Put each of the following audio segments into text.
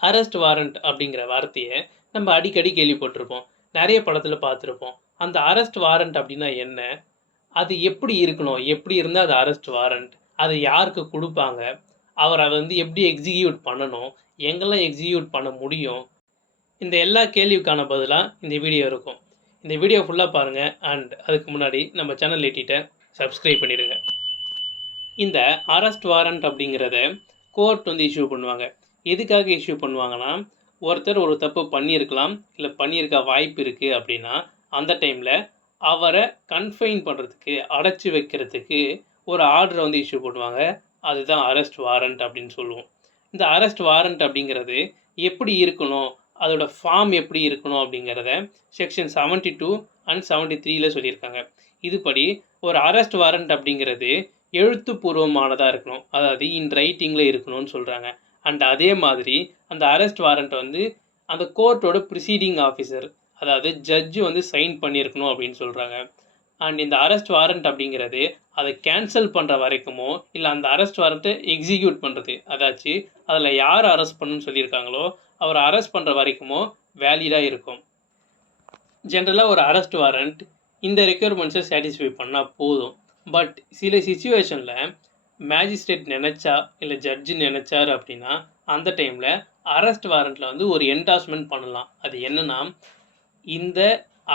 Arrest warrant அப்படிங்கிற வார்த்தையை நம்ம அடிக்கடி கேள்விப்பட்டிருப்போம். நிறைய படத்தில் பார்த்துருப்போம். அந்த அரெஸ்ட் வாரண்ட் அப்படின்னா என்ன? அது எப்படி இருக்கணும்? எப்படி இருந்தால் அது அரெஸ்ட் வாரண்ட்? அதை யாருக்கு கொடுப்பாங்க? அவர் அதை வந்து எப்படி எக்ஸிக்யூட் பண்ணணும்? எங்கெல்லாம் எக்ஸிக்யூட் பண்ண முடியும்? இந்த எல்லா கேள்விக்கான பதிலாக இந்த வீடியோ இருக்கும். இந்த வீடியோ ஃபுல்லாக பாருங்கள். அண்ட் அதுக்கு முன்னாடி நம்ம சேனல் எட்டிட்ட சப்ஸ்கிரைப் பண்ணிடுங்க. இந்த அரெஸ்ட் வாரண்ட் அப்படிங்கிறத கோர்ட் வந்து இஷ்யூ பண்ணுவாங்க. எதுக்காக இஷ்யூ பண்ணுவாங்கன்னா, ஒருத்தர் ஒரு தப்பு பண்ணியிருக்கலாம், இல்லை பண்ணியிருக்க வாய்ப்பு இருக்குது அப்படின்னா, அந்த டைமில் அவரை கன்ஃபைன் பண்ணுறதுக்கு, அடைச்சி வைக்கிறதுக்கு ஒரு ஆர்டரை வந்து இஷ்யூ பண்ணுவாங்க. அதுதான் அரெஸ்ட் வாரண்ட் அப்படின்னு சொல்லுவோம். இந்த அரெஸ்ட் வாரண்ட் அப்படிங்கிறது எப்படி இருக்கணும், அதோட ஃபார்ம் எப்படி இருக்கணும் அப்படிங்கிறத செக்ஷன் 72 அண்ட் 73 சொல்லியிருக்காங்க. இதுபடி ஒரு அரெஸ்ட் வாரண்ட் அப்படிங்கிறது எழுத்துப்பூர்வமானதாக இருக்கணும், அதாவது இன் ரைட்டிங்கில் இருக்கணும்னு சொல்கிறாங்க. அண்ட் அதே மாதிரி அந்த அரெஸ்ட் வாரண்ட் வந்து அந்த கோர்ட்டோட ப்ரிசீடிங் ஆஃபீஸர், அதாவது ஜட்ஜு வந்து சைன் பண்ணியிருக்கணும் அப்படின்னு சொல்கிறாங்க. அண்ட் இந்த அரெஸ்ட் வாரண்ட் அப்படிங்கிறது அதை கேன்சல் பண்ணுற வரைக்குமோ, இல்லை அந்த அரெஸ்ட் வாரண்ட்டை எக்ஸிக்யூட் பண்ணுறது, அதாச்சு அதில் யார் அரெஸ்ட் பண்ணணும்னு சொல்லியிருக்காங்களோ அவர் அரெஸ்ட் பண்ணுற வரைக்குமோ வேலிடாக இருக்கும். ஜென்ரலாக ஒரு அரெஸ்ட் வாரண்ட் இந்த ரெக்யர்மெண்ட்ஸை சாட்டிஸ்ஃபை பண்ணால் போதும். பட் சில சிச்சுவேஷனில் மேஜிஸ்ட்ரேட் நினச்சா, இல்லை ஜட்ஜு நினச்சார் அப்படின்னா, அந்த டைமில் அரெஸ்ட் வாரண்ட்டில் வந்து ஒரு என்டாஸ்மெண்ட் பண்ணலாம். அது என்னென்னா, இந்த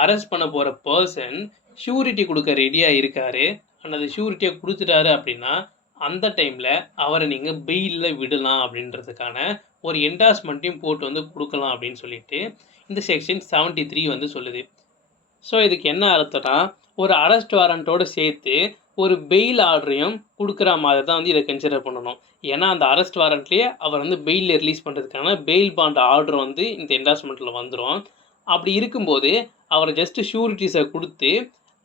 அரெஸ்ட் பண்ண போகிற பர்சன் ஷூரிட்டி கொடுக்க ரெடியாக இருக்கார், அண்ட் அது ஷூரிட்டியை கொடுத்துட்டாரு அப்படின்னா, அந்த டைமில் அவரை நீங்கள் பெயிலில் விடலாம் அப்படின்றதுக்கான ஒரு என்டாஸ்மெண்ட்டையும் போட்டு வந்து கொடுக்கலாம் அப்படின்னு சொல்லிட்டு இந்த செக்ஷன் 73 வந்து சொல்லுது. ஸோ இதுக்கு என்ன அர்த்தம்னா, ஒரு அரெஸ்ட் வாரண்ட்டோடு சேர்த்து ஒரு பெயில் ஆர்டரையும் கொடுக்குற மாதிரி தான் வந்து இதை கன்சிடர் பண்ணணும். ஏன்னா அந்த அரெஸ்ட் வாரண்ட்லேயே அவர் வந்து பெயிலில் ரிலீஸ் பண்ணுறதுக்கான பெயில் பாண்ட் ஆர்டர் வந்து இந்த என்டாஸ்மெண்ட்டில் வந்துடும். அப்படி இருக்கும்போது அவரை ஜஸ்ட்டு ஷூரிட்டிஸை கொடுத்து,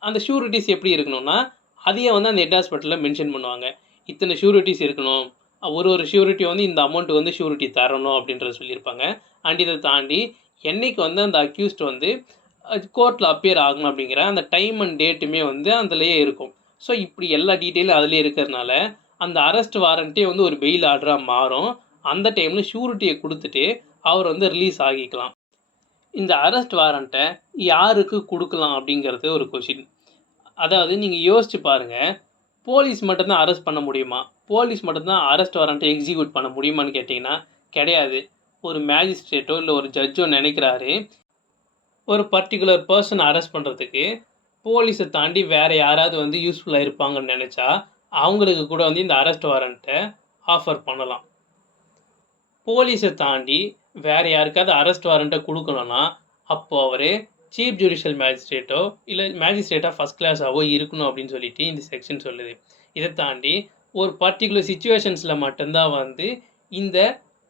அந்த ஷூரிட்டிஸ் எப்படி இருக்கணும்னா, அதையே வந்து அந்த என்டாஸ்மெண்ட்டில் மென்ஷன் பண்ணுவாங்க. இத்தனை ஷூரிட்டிஸ் இருக்கணும், ஒரு ஷூரிட்டி வந்து இந்த அமௌண்ட் வந்து ஷூரிட்டி தரணும் அப்படின்றத சொல்லியிருப்பாங்க. அண்ட் இதை தாண்டி என்னைக்கு வந்து அந்த அக்யூஸ்ட் வந்து கோர்ட்டில் அப்பியர் ஆகணும் அப்படிங்கிற அந்த டைம் அண்ட் டேட்டுமே வந்து அதுலேயே இருக்கும். ஸோ இப்படி எல்லா டீட்டெயிலும் அதிலே இருக்கிறதுனால அந்த அரெஸ்ட் வாரண்ட்டே வந்து ஒரு பெயில் ஆர்டராக மாறும். அந்த டைமில் ஷூரிட்டியை கொடுத்துட்டு அவர் வந்து ரிலீஸ் ஆகிக்கலாம். இந்த அரெஸ்ட் வாரண்ட்டை யாருக்கு கொடுக்கலாம் அப்படிங்கிறது ஒரு கொஷின். அதாவது நீங்கள் யோசிச்சு பாருங்கள், போலீஸ் மட்டும்தான் அரெஸ்ட் பண்ண முடியுமா? போலீஸ் மட்டும்தான் அரெஸ்ட் வாரண்ட்டை எக்ஸிக்யூட் பண்ண முடியுமான்னு கேட்டிங்கன்னா கிடையாது. ஒரு மேஜிஸ்ட்ரேட்டோ இல்லை ஒரு ஜட்ஜோ நினைக்கிறாரு, ஒரு பர்டிகுலர் பர்சன் அரெஸ்ட் பண்ணுறதுக்கு போலீஸை தாண்டி வேறு யாராவது வந்து யூஸ்ஃபுல்லாக இருப்பாங்கன்னு நினச்சா அவங்களுக்கு கூட வந்து இந்த அரெஸ்ட் வாரண்ட்டை ஆஃபர் பண்ணலாம். போலீஸை தாண்டி வேறு யாருக்காவது அரெஸ்ட் வாரண்ட்டை கொடுக்கணும்னா அப்போது அவர் சீஃப் ஜுடிஷியல் மேஜிஸ்ட்ரேட்டோ இல்லை மேஜிஸ்ட்ரேட்டாக ஃபஸ்ட் கிளாஸாகவோ இருக்கணும் அப்படின்னு சொல்லிட்டு இந்த செக்ஷன் சொல்லுது. இதை தாண்டி ஒரு பர்டிகுலர் சிச்சுவேஷன்ஸில் மட்டும்தான் வந்து இந்த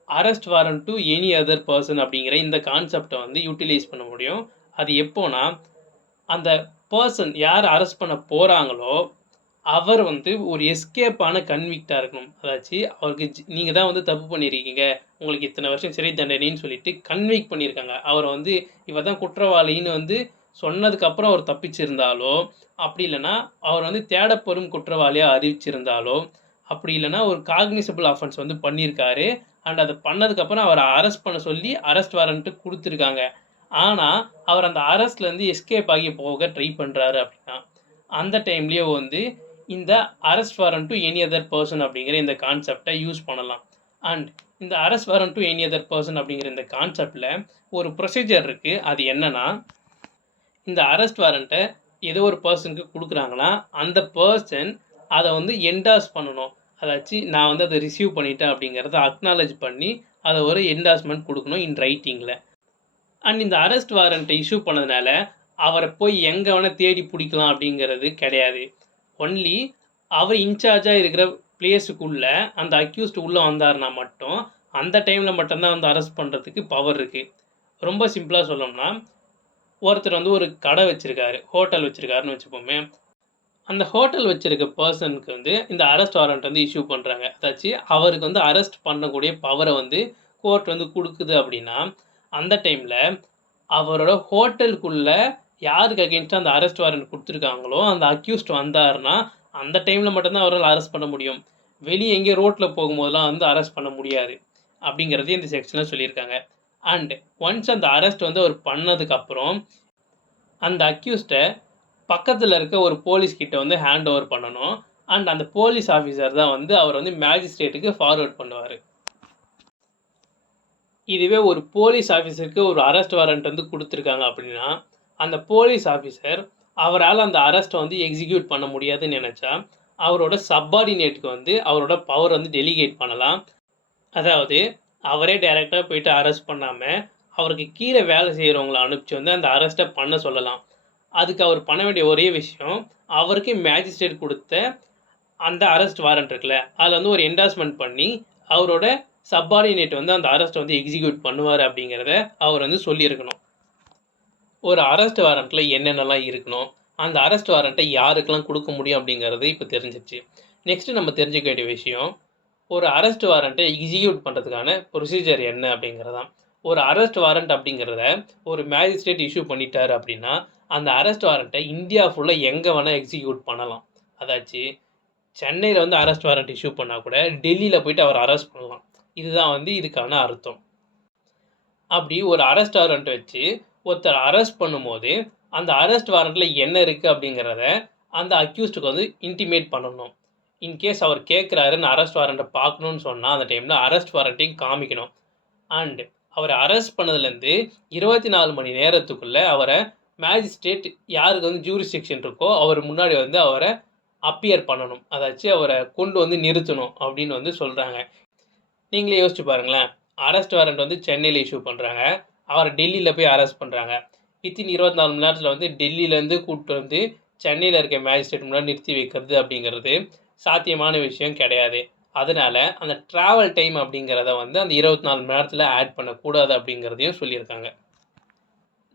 arrest warrant to any other person அப்படிங்கிற இந்த கான்செப்டை வந்து யூட்டிலைஸ் பண்ண முடியும். அது எப்போனா, அந்த பர்சன் யார் அரெஸ்ட் பண்ண போகிறாங்களோ அவர் வந்து ஒரு எஸ்கேப்பான கன்விக்டாக இருக்கணும். அதாச்சு அவருக்கு நீங்கள் தான் வந்து தப்பு பண்ணியிருக்கீங்க, உங்களுக்கு இத்தனை வருஷம் சிறை தண்டனைன்னு சொல்லிட்டு கன்விக்ட் பண்ணியிருக்காங்க, அவர் வந்து இவர் தான் குற்றவாளின்னு வந்து சொன்னதுக்கப்புறம் அவர் தப்பிச்சிருந்தாலோ, அப்படி இல்லைனா அவர் வந்து தேடப்பெறும் குற்றவாளியாக அறிவிச்சிருந்தாலோ, அப்படி இல்லைனா ஒரு காக்னிசபிள் அஃபென்ஸ் வந்து பண்ணியிருக்காரு அண்ட் அதை பண்ணதுக்கப்புறம் அவரை அரெஸ்ட் பண்ண சொல்லி அரெஸ்ட் வாரண்ட்டு கொடுத்துருக்காங்க, ஆனால் அவர் அந்த அரெஸ்ட்லேருந்து எஸ்கேப் ஆகி போக ட்ரை பண்ணுறாரு அப்படின்னா, அந்த டைம்லேயே வந்து இந்த arrest warrant to any other person அப்படிங்கிற இந்த கான்செப்டை யூஸ் பண்ணலாம். அண்ட் இந்த arrest warrant to any other person அப்படிங்கிற இந்த கான்செப்டில் ஒரு ப்ரொசீஜர் இருக்குது. அது என்னென்னா, இந்த அரெஸ்ட் வாரண்ட்டை ஏதோ ஒரு பர்சனுக்கு கொடுக்குறாங்கன்னா அந்த பர்சன் அதை வந்து என்டாஸ் பண்ணணும். அதாச்சு நான் வந்து அதை ரிசீவ் பண்ணிட்டேன் அப்படிங்கிறத அக்னாலேஜ் பண்ணி அதை ஒரு என்டாஸ்மெண்ட் கொடுக்கணும் இன் ரைட்டிங்கில். அண்ட் இந்த அரெஸ்ட் வாரண்ட்டை இஷ்யூ பண்ணதுனால அவரை போய் எங்கே வேணால் தேடி பிடிக்கலாம் அப்படிங்கிறது கிடையாது. ஒன்லி அவர் இன்சார்ஜாக இருக்கிற பிளேஸுக்குள்ளே அந்த அக்யூஸ்ட் உள்ளே வந்தார்னா மட்டும் அந்த டைமில் மட்டும்தான் வந்து அரெஸ்ட் பண்ணுறதுக்கு பவர் இருக்குது. ரொம்ப சிம்பிளாக சொல்லணும்னா, ஒருத்தர் வந்து ஒரு கடை வச்சுருக்காரு, ஹோட்டல் வச்சுருக்காருன்னு வச்சுப்போமே, அந்த ஹோட்டல் வச்சுருக்க பர்சனுக்கு வந்து இந்த அரெஸ்ட் வாரண்ட் வந்து இஷ்யூ பண்ணுறாங்க. அதாச்சு அவருக்கு வந்து அரெஸ்ட் பண்ணக்கூடிய பவரை வந்து கோர்ட் வந்து கொடுக்குது அப்படின்னா, அந்த டைமில் அவரோட ஹோட்டலுக்குள்ளே யாருக்கு அகெயின்ஸ்டாக அந்த அரெஸ்ட் வாரண்ட் கொடுத்துருக்காங்களோ அந்த அக்யூஸ்ட் வந்தாருன்னா அந்த டைமில் மட்டும்தான் அவரால் அரெஸ்ட் பண்ண முடியும். வெளியே எங்கேயும் ரோட்டில் போகும்போதெல்லாம் வந்து அரெஸ்ட் பண்ண முடியாது. அப்படிங்கிறதையும் இந்த செக்ஷனில் சொல்லியிருக்காங்க. அண்ட் ஒன்ஸ் அந்த அரெஸ்ட் வந்து அவர் பண்ணதுக்கப்புறம் அந்த அக்யூஸ்டை பக்கத்தில் இருக்க ஒரு போலீஸ் கிட்ட வந்து ஹேண்ட் ஓவர் பண்ணணும். அண்ட் அந்த போலீஸ் ஆஃபீஸர் தான் வந்து அவர் வந்து மேஜிஸ்ட்ரேட்டுக்கு ஃபார்வர்ட் பண்ணுவார். இதுவே ஒரு போலீஸ் ஆஃபீஸருக்கு ஒரு அரெஸ்ட் வாரண்ட் வந்து கொடுத்துருக்காங்க அப்படின்னா, அந்த போலீஸ் ஆஃபீஸர் அவரால் அந்த அரெஸ்ட்டை வந்து எக்ஸிக்யூட் பண்ண முடியாதுன்னு நினச்சா, அவரோட சப்பார்டினேட்டுக்கு வந்து அவரோட பவர் வந்து டெலிகேட் பண்ணலாம். அதாவது அவரே டைரெக்டாக போயிட்டு அரெஸ்ட் பண்ணாமல் அவருக்கு கீழே வேலை செய்கிறவங்கள அனுப்பிச்சு வந்து அந்த அரெஸ்ட்டை பண்ண சொல்லலாம். அதுக்கு அவர் பண்ண வேண்டிய ஒரே விஷயம், அவருக்கு மேஜிஸ்ட்ரேட் கொடுத்த அந்த அரெஸ்ட் வாரண்ட் இருக்குல்ல, அதில் வந்து ஒரு என்டாஸ்மெண்ட் பண்ணி அவரோட சப்பார்டினேட் வந்து அந்த அரெஸ்ட்டை வந்து எக்ஸிக்யூட் பண்ணுவார் அப்படிங்கிறத அவர் வந்து சொல்லியிருக்கணும். ஒரு அரெஸ்ட் வாரண்ட்டில் என்னென்னலாம் இருக்கணும், அந்த அரெஸ்ட் வாரண்ட்டை யாருக்கெல்லாம் கொடுக்க முடியும் அப்படிங்கிறது இப்போ தெரிஞ்சிச்சு. நெக்ஸ்ட்டு நம்ம தெரிஞ்சுக்க வேண்டிய விஷயம், ஒரு அரெஸ்ட் வாரண்ட்டை எக்ஸிக்யூட் பண்ணுறதுக்கான ப்ரொசீஜர் என்ன அப்படிங்கிறதான். ஒரு அரெஸ்ட் வாரண்ட் அப்படிங்கிறத ஒரு மேஜிஸ்ட்ரேட் இஷ்யூ பண்ணிட்டார் அப்படின்னா, அந்த அரெஸ்ட் வாரண்ட்டை இந்தியா ஃபுல்லாக எங்கே வேணால் எக்ஸிக்யூட் பண்ணலாம். அதாச்சு சென்னையில் வந்து அரெஸ்ட் வாரண்ட் இஷ்யூ பண்ணால் கூட டெல்லியில் போயிட்டு அவர் அரெஸ்ட் பண்ணலாம். இதுதான் வந்து இதுக்கான அர்த்தம். அப்படி ஒரு அரெஸ்ட் வாரண்ட் வச்சு ஒருத்தர் அரெஸ்ட் பண்ணும்போது அந்த அரெஸ்ட் வாரண்ட்டில் என்ன இருக்குது அப்படிங்கிறத அந்த அக்யூஸ்டுக்கு வந்து இன்டிமேட் பண்ணணும். இன்கேஸ் அவர் கேட்குறாரு நான் அரெஸ்ட் வாரண்ட்டை பார்க்கணுன்னு சொன்னால் அந்த டைமில் அரெஸ்ட் வாரண்ட்டையும் காமிக்கணும். அண்ட் அவரை அரெஸ்ட் பண்ணதுலேருந்து 24 மணி நேரத்துக்குள்ளே அவரை மேஜிஸ்ட்ரேட் யாருக்கு வந்து ஜூரிஸ்டிக்ஷன் இருக்கோ அவர் முன்னாடி வந்து அவரை அப்பியர் பண்ணணும். அதாச்சும் அவரை கொண்டு வந்து நிறுத்தணும் அப்படின்னு வந்து சொல்கிறாங்க. நீங்களே யோசிச்சு பாருங்களேன், அரெஸ்ட் வாரண்ட் வந்து சென்னையில் இஷ்யூ பண்ணுறாங்க, அவரை டெல்லியில் போய் அரெஸ்ட் பண்ணுறாங்க. வித்தின் 24 மணி நேரத்தில் வந்து டெல்லியிலேருந்து கூப்பிட்டு வந்து சென்னையில் இருக்க மேஜிஸ்ட்ரேட் முன்னாடி நிறுத்தி வைக்கிறது அப்படிங்கிறது சாத்தியமான விஷயம் கிடையாது. அதனால் அந்த ட்ராவல் டைம் அப்படிங்கிறத வந்து அந்த 24 மணி நேரத்தில் ஆட் பண்ணக்கூடாது அப்படிங்கிறதையும் சொல்லியிருக்காங்க.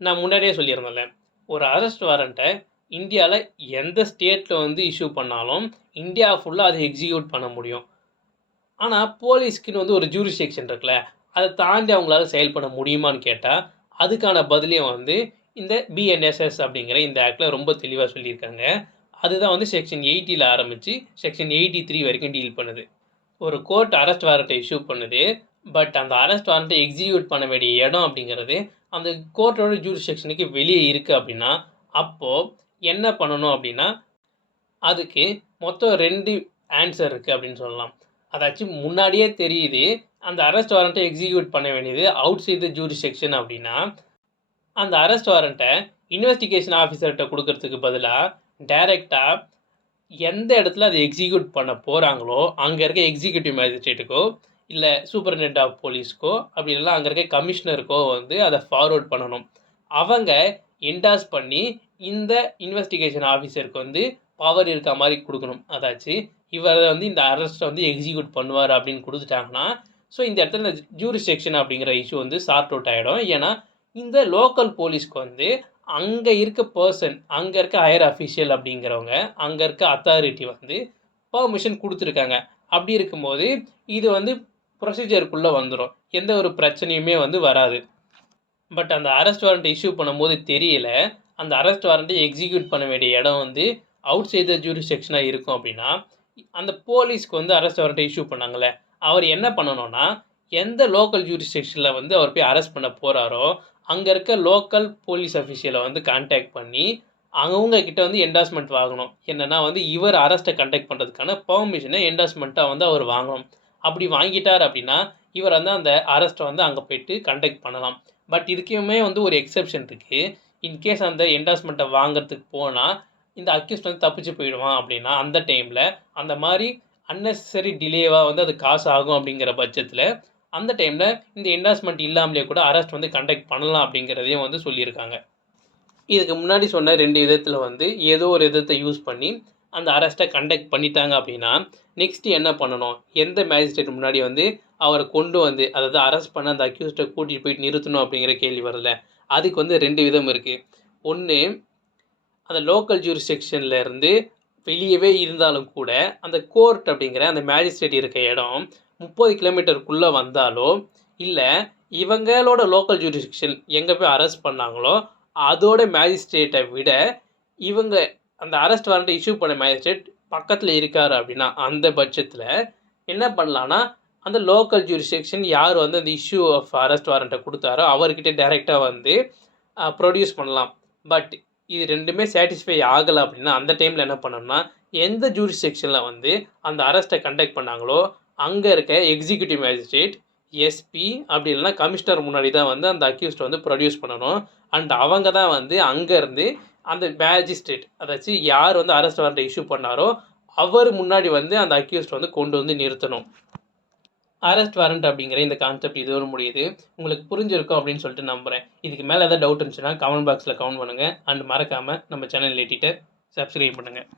நான் முன்னாடியே சொல்லியிருந்தேன்ல, ஒரு அரெஸ்ட் வாரண்ட்டை இந்தியாவில் எந்த ஸ்டேட்டில் வந்து இஷ்யூ பண்ணாலும் இந்தியா ஃபுல்லாக அதை எக்ஸிக்யூட் பண்ண முடியும். ஆனால் போலீஸ்க்குன்னு வந்து ஒரு ஜூரிஸ்டிக்ஷன் இருக்குல்ல, அதை தாண்டி அவங்களால செயல்பட முடியுமான்னு கேட்டால் அதுக்கான பதிலையும் வந்து இந்த பிஎன்எஸ்எஸ் அப்படிங்கிற இந்த ஆக்டில் ரொம்ப தெளிவாக சொல்லியிருக்காங்க. அதுதான் வந்து செக்ஷன் 80ல் ஆரம்பித்து செக்ஷன் 83 வரைக்கும் டீல் பண்ணுது. ஒரு கோர்ட் அரெஸ்ட் வாரண்ட்டை இஷ்யூ பண்ணுது, பட் அந்த அரெஸ்ட் வாரண்ட்டை எக்ஸிக்யூட் பண்ண வேண்டிய இடம் அப்படிங்கிறது அந்த கோர்ட்டோட ஜூரிஸ்டிக்ஷனுக்கு வெளியே இருக்குது அப்படின்னா, அப்போது என்ன பண்ணணும் அப்படின்னா, அதுக்கு மொத்தம் 2 ஆன்சர் இருக்குது அப்படின்னு சொல்லலாம். அதாச்சும் முன்னாடியே தெரியுது அந்த அரெஸ்ட் வாரண்ட்டை எக்ஸிக்யூட் பண்ண வேண்டியது அவுட் சைட் த ஜூரிஸ்டிக்ஷன் அப்படின்னா, அந்த அரெஸ்ட் வாரண்ட்டை இன்வெஸ்டிகேஷன் ஆஃபீஸர்கிட்ட கொடுக்கறதுக்கு பதிலாக டைரெக்டாக எந்த இடத்துல அதை எக்ஸிக்யூட் பண்ண போகிறாங்களோ அங்கே இருக்க எக்ஸிக்யூட்டிவ் மேஜிஸ்ட்ரேட்டுக்கோ இல்லை சூப்பரிண்டென்டென்ட் ஆஃப் போலீஸ்க்கோ அப்படி இல்லைனா அங்கே இருக்க கமிஷனருக்கோ வந்து அதை ஃபார்வர்ட் பண்ணணும். அவங்க என்டாஸ் பண்ணி இந்த இன்வெஸ்டிகேஷன் ஆஃபீஸருக்கு வந்து பவர் இருக்க மாதிரி கொடுக்கணும். அதாச்சு இவர் வந்து இந்த அரெஸ்ட்டை வந்து எக்ஸிக்யூட் பண்ணுவார் அப்படின்னு கொடுத்துட்டாங்கன்னா, ஸோ இந்த இடத்துல இந்த ஜூரிஸ்டிக்ஷன் அப்படிங்கிற இஷ்யூ வந்து சார்ட் அவுட் ஆகிடும். ஏன்னா இந்த லோக்கல் போலீஸ்க்கு வந்து அங்கே இருக்க பர்சன், அங்கே இருக்க ஹையர் அஃபிஷியல் அப்படிங்கிறவங்க, அங்கே இருக்க அத்தாரிட்டி வந்து பர்மிஷன் கொடுத்துருக்காங்க. அப்படி இருக்கும்போது இது வந்து ப்ரொசீஜருக்குள்ளே வந்துடும், எந்த ஒரு பிரச்சனையுமே வந்து வராது. பட் அந்த அரெஸ்ட் வாரண்ட்டை இஷ்யூ பண்ணும்போது தெரியல, அந்த அரெஸ்ட் வாரண்ட்டை எக்ஸிக்யூட் பண்ண வேண்டிய இடம் வந்து அவுட் சைட் த ஜூரிஸ்டிக்ஷனாக இருக்கும் அப்படின்னா, அந்த போலீஸ்க்கு வந்து அரெஸ்ட் வாரண்ட்டை இஷ்யூ பண்ணாங்கள்ல, அவர் என்ன பண்ணணும்னா எந்த லோக்கல் ஜூரிஸ்டிக்ஷனில் வந்து அவர் போய் அரெஸ்ட் பண்ண போகிறாரோ அங்கே இருக்க லோக்கல் போலீஸ் அஃபிஷியலை வந்து கான்டாக்ட் பண்ணி அவங்கக்கிட்ட வந்து என்டாஸ்மெண்ட் வாங்கணும். என்னென்னா வந்து இவர் அரெஸ்ட்டை கண்டக்ட் பண்ணுறதுக்கான பெர்மிஷனை என்டாஸ்மெண்ட்டாக வந்து அவர் வாங்கணும். அப்படி வாங்கிட்டார் அப்படின்னா இவர் வந்து அந்த அரெஸ்ட்டை வந்து அங்கே போய்ட்டு கண்டக்ட் பண்ணலாம். பட் இதுக்குமே வந்து ஒரு எக்ஸெப்ஷன் இருக்குது. இன்கேஸ் அந்த என்டாஸ்மெண்ட்டை வாங்கிறதுக்கு போனால் இந்த அக்யூஸ்ட் வந்து தப்பிச்சு போயிடுவான் அப்படின்னா அந்த டைமில் அந்த மாதிரி அன்னெசரி டிலேவாக வந்து அது காசு ஆகும் அப்படிங்கிற பட்சத்தில் அந்த டைமில் இந்த என்டாஸ்மெண்ட் இல்லாமலே கூட அரெஸ்ட் வந்து கண்டக்ட் பண்ணலாம் அப்படிங்கிறதையும் வந்து சொல்லியிருக்காங்க. இதுக்கு முன்னாடி சொன்ன 2 விதத்தில் வந்து ஏதோ ஒரு விதத்தை யூஸ் பண்ணி அந்த அரெஸ்ட்டை கண்டக்ட் பண்ணிட்டாங்க அப்படின்னா நெக்ஸ்ட்டு என்ன பண்ணணும், எந்த மேஜிஸ்ட்ரேட் முன்னாடி வந்து அவரை கொண்டு வந்து அதாவது அரெஸ்ட் பண்ண அந்த அக்யூஸ்ட்டை கூட்டிகிட்டு போயிட்டு நிறுத்தணும் அப்படிங்கிற கேள்வி வரல. அதுக்கு வந்து 2 விதம் இருக்குது. ஒன்று, அந்த லோக்கல் ஜூரிஸ்டிக்ஷனில் இருந்து வெளியவே இருந்தாலும் கூட அந்த கோர்ட் அப்படிங்கிற அந்த மேஜிஸ்ட்ரேட் இருக்க இடம் 30 கிலோமீட்டருக்குள்ளே வந்தாலோ இல்லை இவங்களோட லோக்கல் ஜூரிஸ்டிக்ஷன் எங்கே போய் அரெஸ்ட் பண்ணாங்களோ அதோட மேஜிஸ்ட்ரேட்டை விட இவங்க அந்த அரெஸ்ட் வாரண்ட்டை இஷ்யூ பண்ண மேஜிஸ்ட்ரேட் பக்கத்தில் இருக்கார் அப்படின்னா அந்த பட்சத்தில் என்ன பண்ணலான்னா அந்த லோக்கல் ஜூரிஸ்டிக்ஷன் யார் வந்து அந்த இஷ்யூ ஆஃப் அரெஸ்ட் வாரண்ட்டை கொடுத்தாரோ அவர்கிட்ட டைரெக்டாக வந்து ப்ரொடியூஸ் பண்ணலாம். பட் இது 2மே சாட்டிஸ்ஃபை ஆகலை அப்படின்னா அந்த டைமில் என்ன பண்ணணும்னா, எந்த ஜூரிஸ்டிக்ஷனில் வந்து அந்த அரெஸ்ட்டை கண்டக்ட் பண்ணாங்களோ அங்கே இருக்க எக்ஸிக்யூட்டிவ் மேஜிஸ்ட்ரேட், எஸ்பி அப்படி இல்லைனா கமிஷனர் முன்னாடி தான் வந்து அந்த அக்யூஸ்டை வந்து ப்ரொடியூஸ் பண்ணணும். அண்ட் அவங்க தான் வந்து அங்கேருந்து அந்த மேஜிஸ்ட்ரேட், அதாச்சும் யார் வந்து அரெஸ்ட் வாரண்ட்டை இஷ்யூ பண்ணாரோ அவர் முன்னாடி வந்து அந்த அக்யூஸ்ட் வந்து கொண்டு வந்து நிறுத்தணும். அரெஸ்ட் வாரண்ட் அப்படிங்கிற இந்த கான்செப்ட் இதோடு முடியுது. உங்களுக்கு புரிஞ்சிருக்கும் அப்படின்னு சொல்லிட்டு நம்புகிறேன். இதுக்கு மேலே ஏதாவது டவுட் இருந்துச்சுன்னா கமெண்ட் பாக்ஸில் கமெண்ட் பண்ணுங்கள். அண்ட் மறக்காமல் நம்ம சேனல் எட்டிட்டு சப்ஸ்கிரைப் பண்ணுங்கள்.